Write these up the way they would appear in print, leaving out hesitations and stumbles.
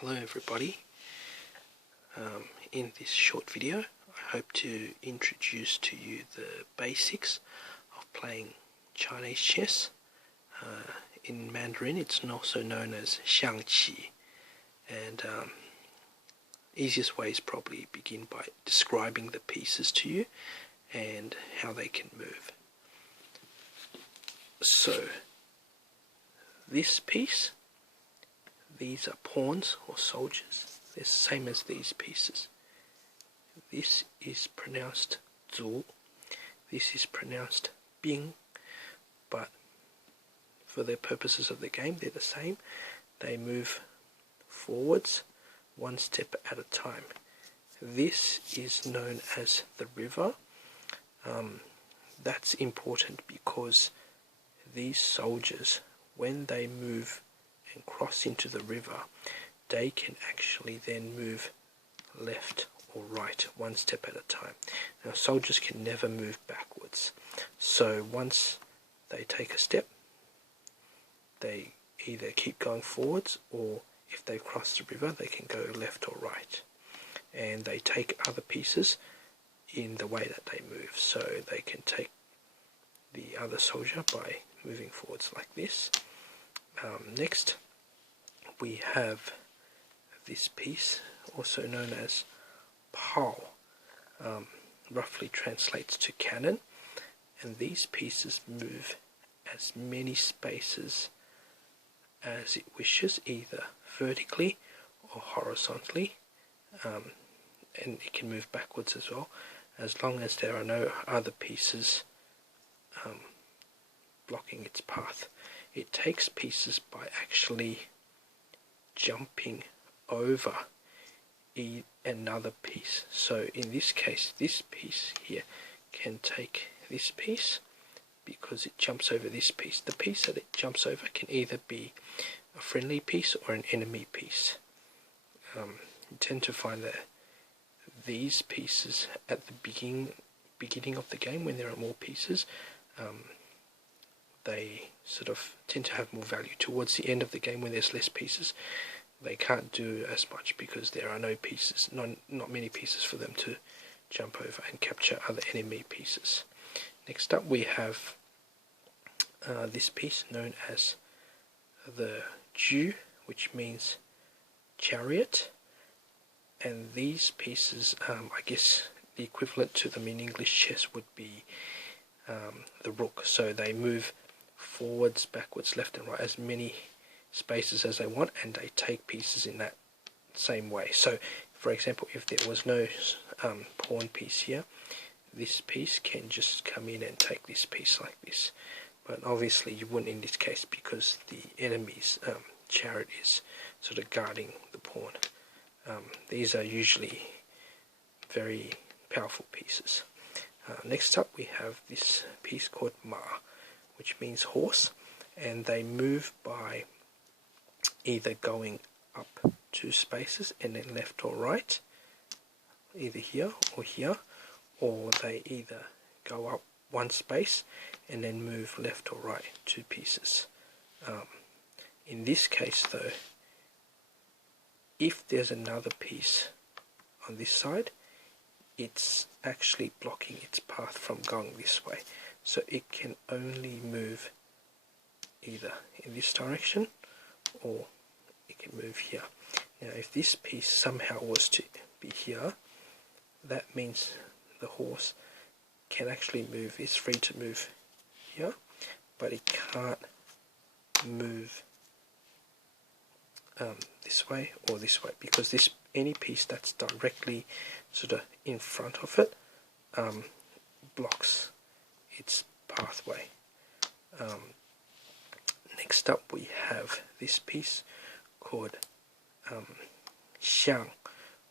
Hello everybody. In this short video I hope to introduce to you the basics of playing Chinese chess. In Mandarin it's also known as xiangqi, and easiest way is probably begin by describing the pieces to you and how they can move. So this piece, these are pawns or soldiers. They're the same as these pieces. This is pronounced zu. This is pronounced bing. But for the purposes of the game, they're the same. They move forwards one step at a time. This is known as the river. That's important because these soldiers, when they move and cross into the river, they can actually then move left or right one step at a time. Now soldiers can never move backwards, so once they take a step, they either keep going forwards, or if they've crossed the river they can go left or right, and they take other pieces in the way that they move. So they can take the other soldier by moving forwards like this. Next we have this piece, also known as pao, roughly translates to cannon, and these pieces move as many spaces as it wishes, either vertically or horizontally, and it can move backwards as well, as long as there are no other pieces blocking its path. It takes pieces by actually jumping over another piece. So in this case, this piece here can take this piece because it jumps over this piece. The piece that it jumps over can either be a friendly piece or an enemy piece. You tend to find that these pieces at the beginning of the game, when there are more pieces, they sort of tend to have more value. Towards the end of the game, when there's less pieces, they can't do as much because there are no pieces, not many pieces for them to jump over and capture other enemy pieces. Next up we have this piece known as the ju, which means chariot, and these pieces, I guess the equivalent to them in English chess would be the rook. So they move forwards, backwards, left and right, as many spaces as they want, and they take pieces in that same way. So for example, if there was no pawn piece here, this piece can just come in and take this piece like this, but obviously you wouldn't in this case because the enemy's chariot is sort of guarding the pawn. These are usually very powerful pieces. Next up we have this piece called ma, which means horse, and they move by either going up two spaces and then left or right, either here or here, or they either go up one space and then move left or right two pieces. In this case though, if there's another piece on this side, it's actually blocking its path from going this way, so it can only move either in this direction or it can move here. Now if this piece somehow was to be here, that means the horse can actually move, it's free to move here, but it can't move this way or this way, because any piece that's directly sort of in front of it blocks its pathway. Next up we have this piece called xiang,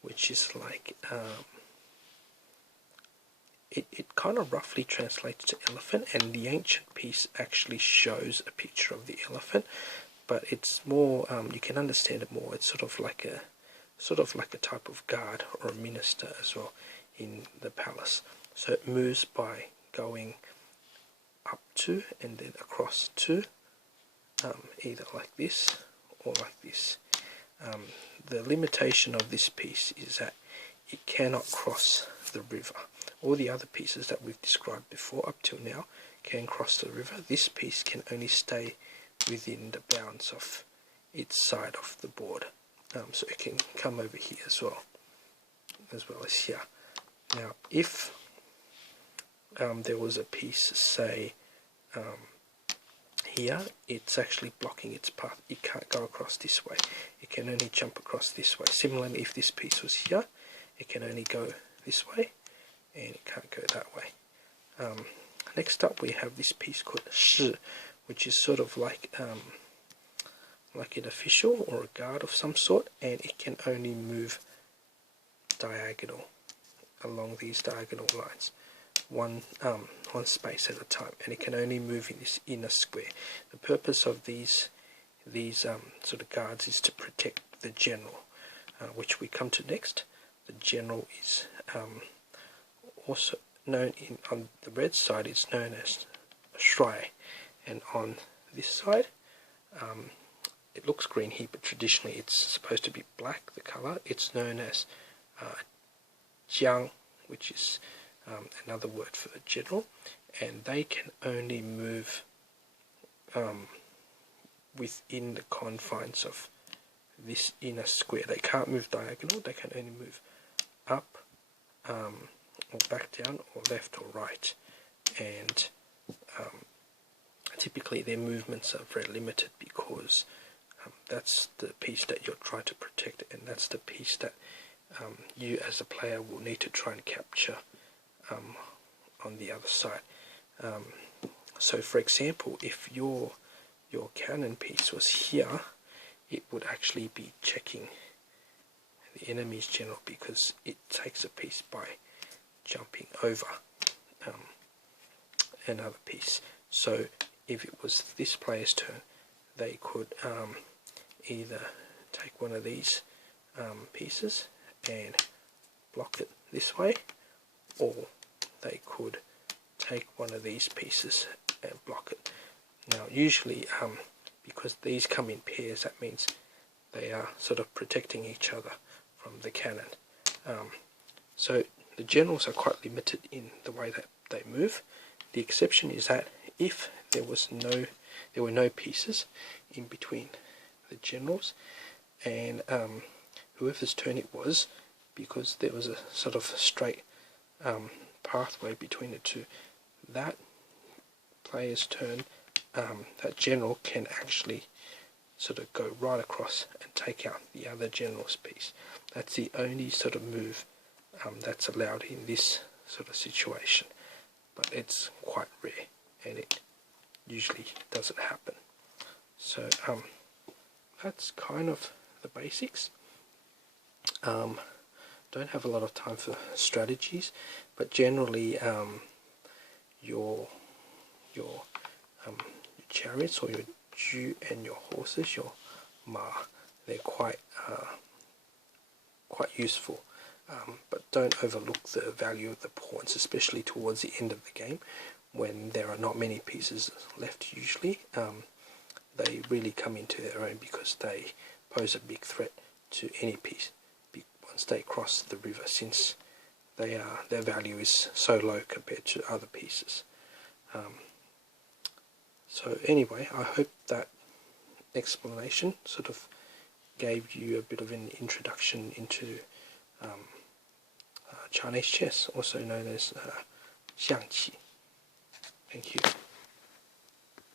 which is like it kind of roughly translates to elephant, and the ancient piece actually shows a picture of the elephant, but it's more you can understand it more. It's sort of like a type of guard or a minister as well in the palace. So it moves by going up two and then across two, either like this or like this. the limitation of this piece is that it cannot cross the river. All the other pieces that we've described before up till now can cross the river. This piece can only stay within the bounds of its side of the board. So it can come over here as well as here. Now if there was a piece, say here, it's actually blocking its path. It can't go across this way. It can only jump across this way. Similarly, if this piece was here, it can only go this way, and it can't go that way. Next up, we have this piece called shi, which is sort of like an official or a guard of some sort, and it can only move diagonal along these diagonal lines, one space at a time, and it can only move in this inner square. The purpose of these sort of guards is to protect the general, which we come to next. The general is also known on the red side, it's known as Shrye, and on this side it looks green here, but traditionally it's supposed to be black, the color. It's known as Jiang, which is another word for general, and they can only move within the confines of this inner square. They can't move diagonal, they can only move up or back down or left or right, and typically their movements are very limited because that's the piece that you're trying to protect, and that's the piece that you as a player will need to try and capture on the other side. So for example, if your cannon piece was here, it would actually be checking the enemy's general because it takes a piece by jumping over another piece. So if it was this player's turn, they could either take one of these pieces and block it this way, or they could take one of these pieces and block it. Now usually because these come in pairs, that means they are sort of protecting each other from the cannon. So the generals are quite limited in the way that they move. The exception is that if there were no pieces in between the generals, and whoever's turn it was, because there was a sort of straight pathway between the two, that player's turn, that general can actually sort of go right across and take out the other general's piece. That's the only sort of move that's allowed in this sort of situation, but it's quite rare and it usually doesn't happen. So that's kind of the basics. Don't have a lot of time for strategies, but generally your chariots or your Ju and your horses, your Ma, they're quite useful, but don't overlook the value of the pawns, especially towards the end of the game when there are not many pieces left. Usually they really come into their own because they pose a big threat to any piece once they cross the river, since their value is so low compared to other pieces. So anyway, I hope that explanation sort of gave you a bit of an introduction into Chinese chess, also known as Xiangqi. Thank you.